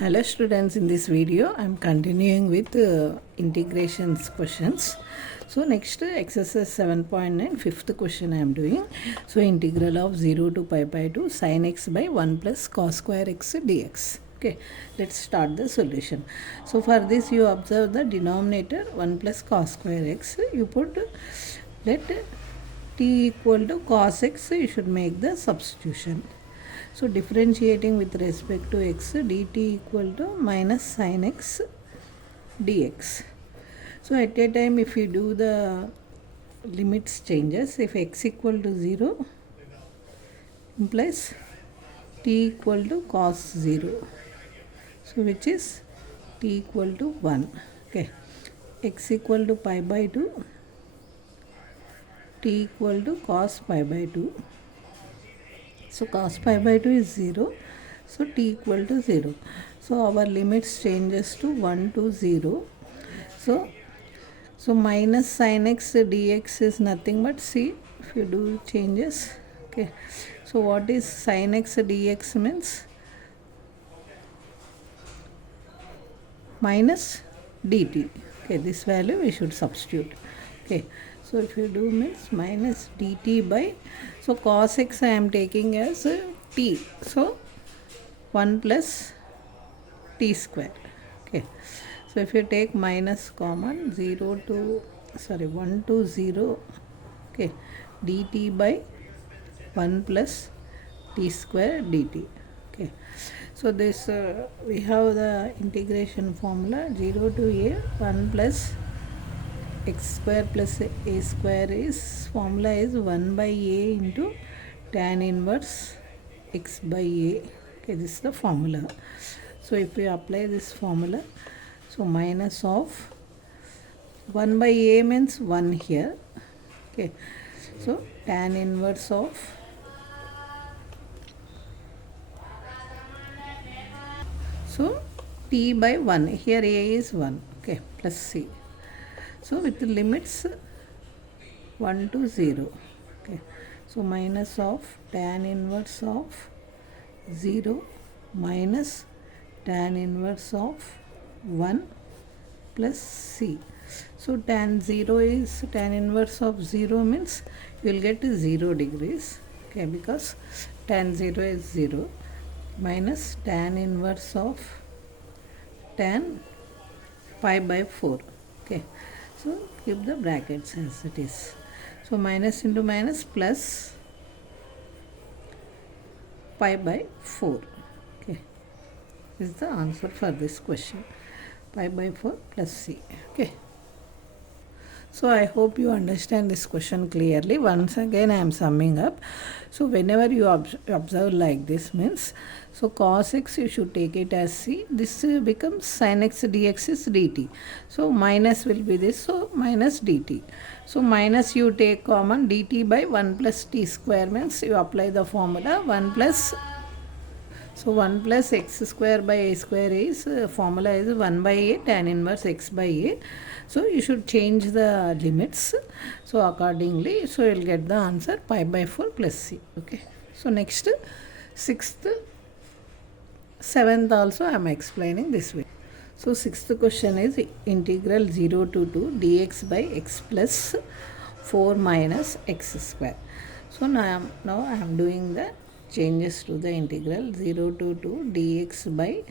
Hello students, in this video I am continuing with integrations questions. So next exercise 7.9 fifth question I am doing. So integral of 0 to pi by 2 sin x by 1 plus cos square x dx. Okay, let's start the solution. So for this you observe the denominator 1 plus cos square x. You put let t equal to cos x, you should make the substitution. So differentiating with respect to x, dt equal to minus sin x dx. So at a time if you do the limits changes, if x equal to 0 implies t equal to cos 0. So which is t equal to 1. Okay. X equal to pi by 2, t equal to cos pi by 2. So cos pi by 2 is 0. So t equal to 0. So our limits changes to 1 to 0. So minus sin x dx is nothing but, see, if you do changes. Okay. So what is sin x dx means? Minus dt. Okay, this value we should substitute. Okay. So if you do means minus dt by, so cos x I am taking as t. So 1 plus t square. Okay. So if you take minus common, 1 to 0. Okay. dt by 1 plus t square dt. Okay. So this we have the integration formula 0 to a 1 plus x square plus a square is formula is 1 by a into tan inverse x by a. Okay, this is the formula. So if we apply this formula, so minus of 1 by a means 1 here. Okay, so tan inverse of t by 1, here a is 1. Okay, plus c. So with the limits 1 to 0. Okay. So minus of tan inverse of 0 minus tan inverse of 1 plus c. So tan inverse of 0 means you will get 0 degrees. Okay, because tan 0 is 0 minus tan inverse of tan pi by 4. Okay. So keep the brackets as it is. So minus into minus plus pi by 4. Okay. This is the answer for this question. Pi by 4 plus c. Okay. So I hope you understand this question clearly. Once again I am summing up. So whenever you observe like this means, so cos x you should take it as c. This becomes sin x dx is dt. So minus will be this. So minus dt. So minus you take common, dt by 1 plus t square means you apply the formula 1 plus. So 1 plus x square by a square is formula is 1 by a tan inverse x by a. So you should change the limits. So accordingly, so you will get the answer pi by 4 plus c. Okay. So next 6th, 7th also I am explaining this way. So 6th question is integral 0 to 2 dx by x plus 4 minus x square. So now I am doing the changes to the integral 0 to 2 dx by,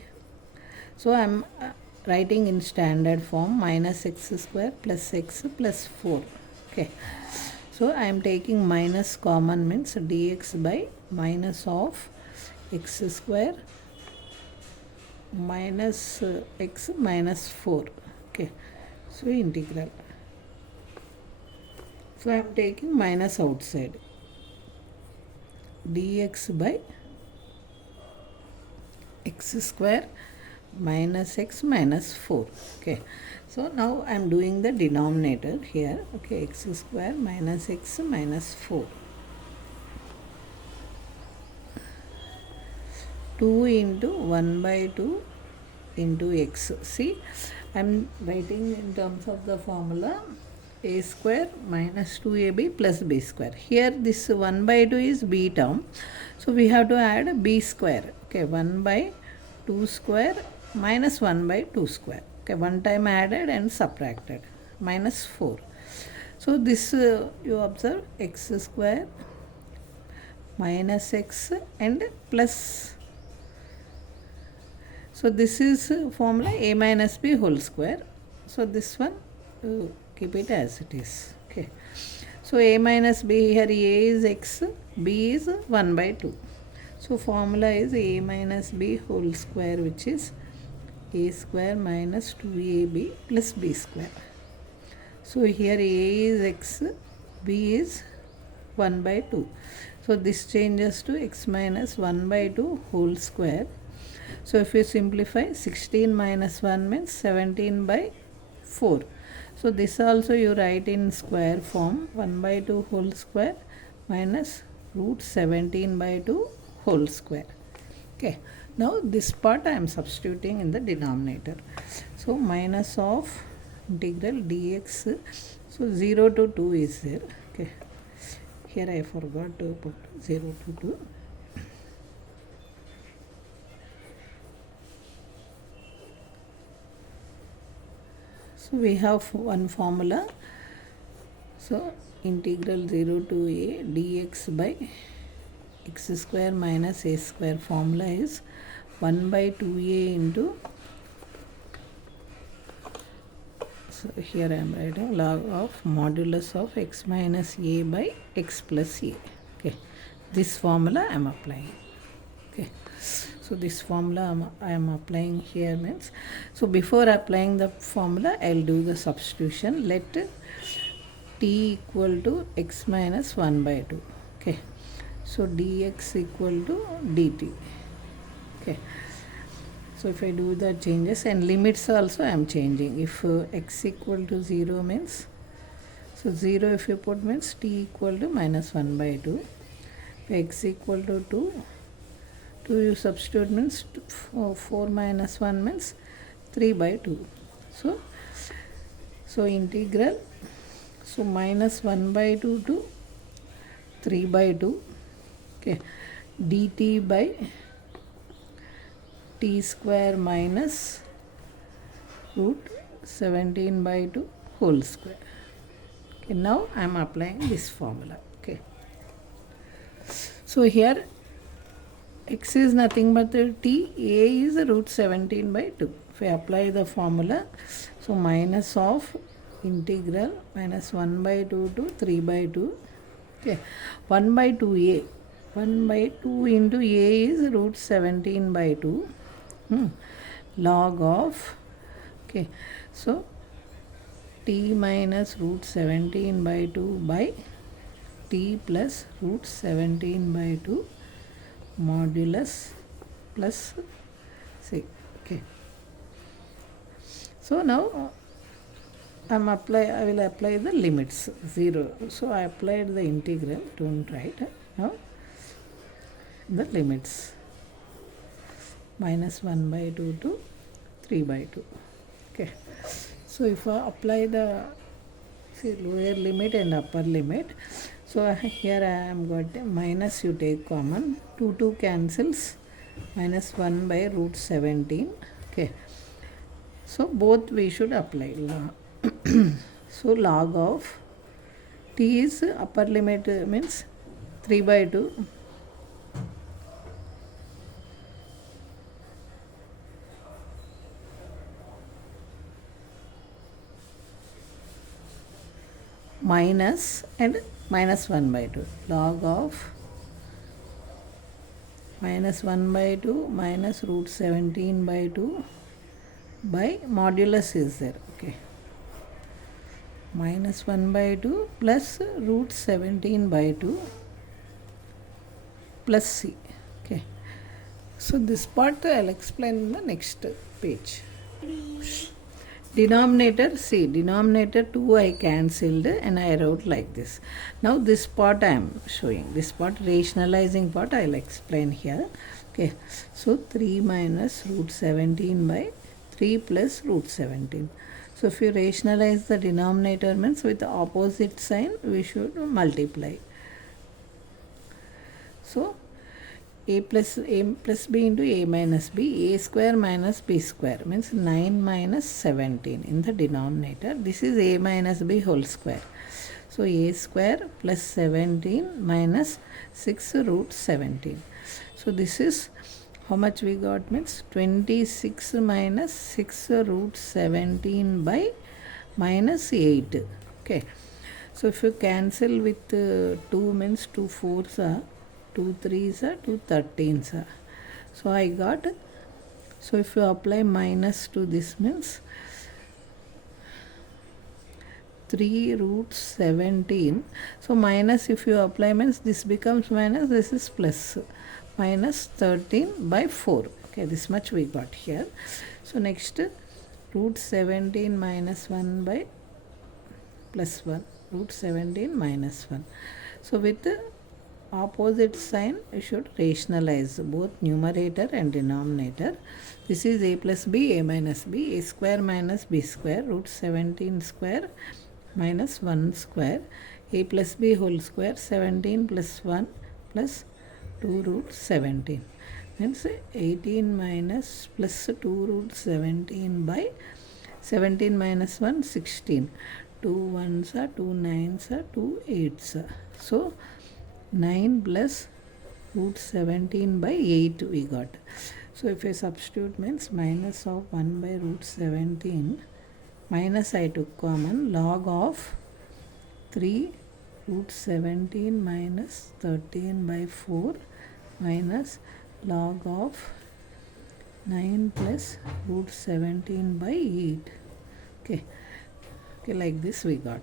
so I am writing in standard form minus x square plus x plus 4. Okay. So I am taking minus common means dx by minus of x square minus x minus 4. Okay. So integral. So I am taking minus outside. Dx by x square minus x minus 4. Okay. So now I am doing the denominator here. Okay, x square minus x minus 4. 2 into 1 by 2 into x. See, I am writing in terms of the formula a square minus 2ab plus b square. Here this 1 by 2 is b term. So we have to add b square. Okay, 1 by 2 square minus 1 by 2 square. Okay, one time added and subtracted, minus 4. So this you observe x square minus x and plus. So this is formula a minus b whole square. So this one keep it as it is. Okay. So a minus b, here a is x, b is 1 by 2. So formula is a minus b whole square, which is a square minus 2ab plus b square. So here a is x, b is 1 by 2. So this changes to x minus 1 by 2 whole square. So if you simplify, 16 minus 1 means 17 by 4. So this also you write in square form, 1 by 2 whole square minus root 17 by 2 whole square. Okay. Now this part I am substituting in the denominator. So minus of integral dx. So 0 to 2 is there. Okay. Here I forgot to put 0 to 2. So we have one formula. So integral 0 to a dx by x square minus a square formula is 1 by 2a into, so here I am writing log of modulus of x minus a by x plus a. Okay, this formula I am applying. Okay, so this formula I am applying here means, so before applying the formula I will do the substitution. Let t equal to x minus 1 by 2. Okay, so dx equal to dt. Okay, so if I do the changes and limits also I am changing. If x equal to 0 means, so 0 if you put means t equal to minus 1 by 2. If x equal to 2, 2 you substitute means 4 minus 1 means 3 by 2. So integral, so minus 1 by 2 to 3 by 2. Okay, dt by t square minus root 17 by 2 whole square. Okay, now I am applying this formula. Okay, so here x is nothing but the t, a is root 17 by 2. If I apply the formula, so minus of integral minus 1 by 2 to 3 by 2. Okay, 1 by 2a, 1 by 2 into a is root 17 by 2 log of, okay, so t minus root 17 by 2 by t plus root 17 by 2 modulus plus c. Okay, so now I will apply the limits 0. So I applied the integral, don't write. Now the limits minus 1 by 2 to 3 by 2. Okay, so if I apply the lower limit and upper limit, so here I am got minus, you take common, 2 cancels, minus 1 by root 17. Okay, so both we should apply. So log of t is upper limit means 3 by 2 minus and minus 1 by 2 log of minus 1 by 2 minus root 17 by 2 by modulus is there. Okay, minus 1 by 2 plus root 17 by 2 plus c. Okay, so this part I will explain in the next page. Denominator, see, denominator 2 I cancelled and I wrote like this. Now this part I am showing, this part rationalizing part I will explain here. Okay, so 3 minus root 17 by 3 plus root 17. So if you rationalize the denominator means with the opposite sign we should multiply. So a plus b into a minus b, a square minus b square means 9 minus 17 in the denominator. This is a minus b whole square. So a square plus 17 minus 6 root 17. So this is how much we got means 26 minus 6 root 17 by minus 8. Okay. So if you cancel with 2 means 2 4s are 2 3s are 2 13s are. So I got, so if you apply minus to this means 3 root 17. So minus if you apply means this becomes minus, this is plus, minus 13 by 4. Okay, this much we got here. So next root 17 minus 1 by plus 1, root 17 minus 1. So with the opposite sign you should rationalize both numerator and denominator. This is a plus b, a minus b, a square minus b square, root 17 square minus 1 square, a plus b whole square, 17 plus 1 plus 2 root 17. Means 18 minus plus 2 root 17 by 17 minus 1, 16. 2 1s are 2 9s are 2 8s are. So 9 plus root 17 by 8 we got. So if I substitute means minus of 1 by root 17, minus I took common, log of 3 root 17 minus 13 by 4 minus log of 9 plus root 17 by 8. Okay. Okay, like this we got.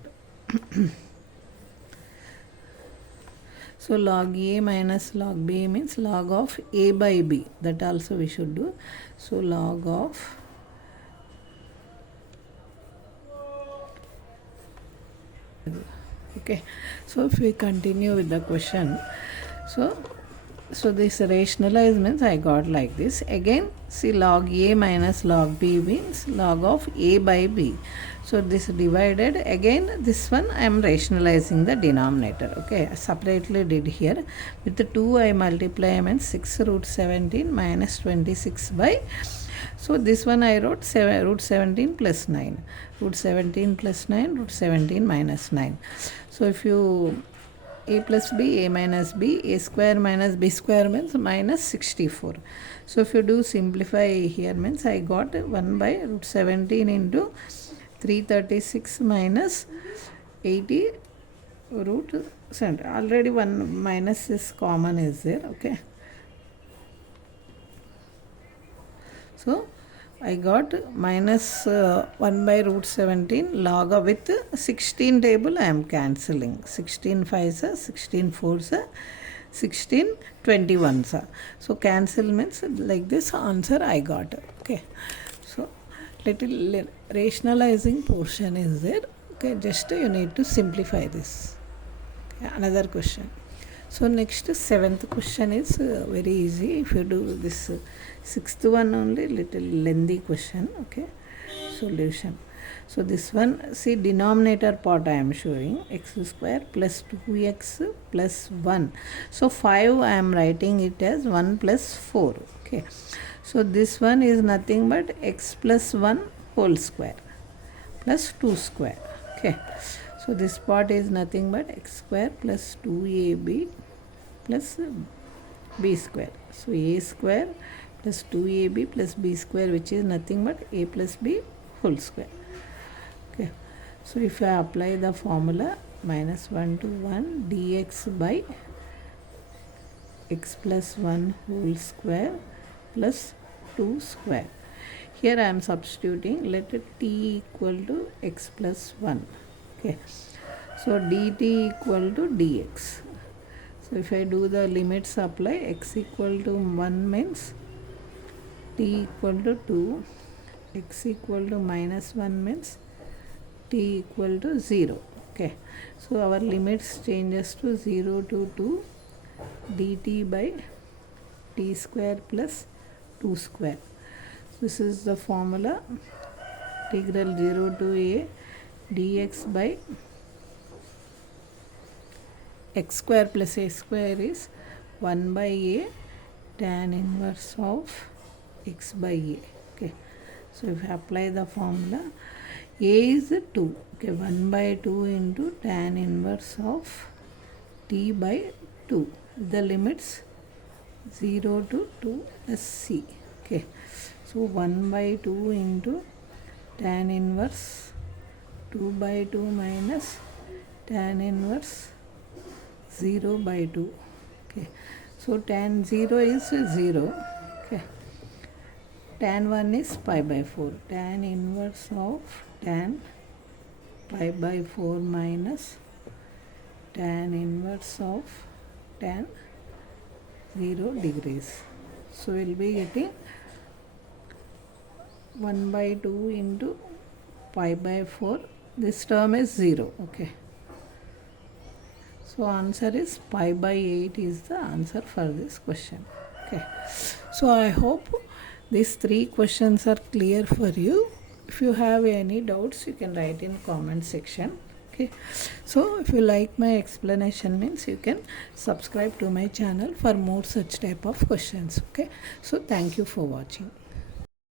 So log a minus log b means log of a by b. That also we should do. So log of okay. So if we continue with the question, so this rationalize means I got like this. Again, see log a minus log b means log of a by b. So this divided, again this one I am rationalizing the denominator. Okay, I separately did here. With the 2 I multiply means 6 root 17 minus 26 by. So this one I wrote root 17 plus 9. Root 17 plus 9, root 17 minus 9. So if you a plus b, a minus b, a square minus b square means minus 64. So if you do simplify here means I got 1 by root 17 into 336 minus 80 root 7. Already one minus is common is there. Okay. So I got minus 1 by root 17 log of with 16 table I am cancelling. 16 5s are 16 4s are 16 21s are. So cancel means like this answer I got. Okay. So little rationalizing portion is there. Okay, just you need to simplify this. Okay, another question. So next 7th question is very easy. If you do this 6th one only little lengthy question. Okay, solution. So this one, see denominator part I am showing, x square plus 2x plus 1. So 5 I am writing it as 1 plus 4. Okay, so this one is nothing but x plus 1 whole square plus 2 square. Okay, so this part is nothing but x square plus 2ab plus b square. So a square plus 2ab plus b square, which is nothing but a plus b whole square. Okay, so if I apply the formula, minus 1 to 1 dx by x plus 1 whole square plus 2 square. Here I am substituting, let it t equal to x plus 1. Okay, so dt equal to dx. So if I do the limits apply, x equal to 1 means t equal to 2, x equal to minus 1 means t equal to 0. Okay, so our limits changes to 0 to 2 dt by t square plus 2 square. This is the formula, integral 0 to a dx by x square plus a square is 1 by a tan inverse of x by a. Okay, so if you apply the formula, a is 2. Okay, 1 by 2 into tan inverse of t by 2. The limits 0 to 2 is c. Okay, so 1 by 2 into tan inverse 2 by 2 minus tan inverse 0 by 2. Okay, so tan 0 is 0. Okay, tan 1 is pi by 4. Tan inverse of tan pi by 4 minus tan inverse of tan 0 degrees. So we'll be getting 1 by 2 into pi by 4. This term is 0. Okay, so answer is pi by 8 is the answer for this question. Okay, so I hope these 3 questions are clear for you. If you have any doubts, you can write in comment section. Okay, so if you like my explanation, means you can subscribe to my channel for more such type of questions. Okay, so thank you for watching.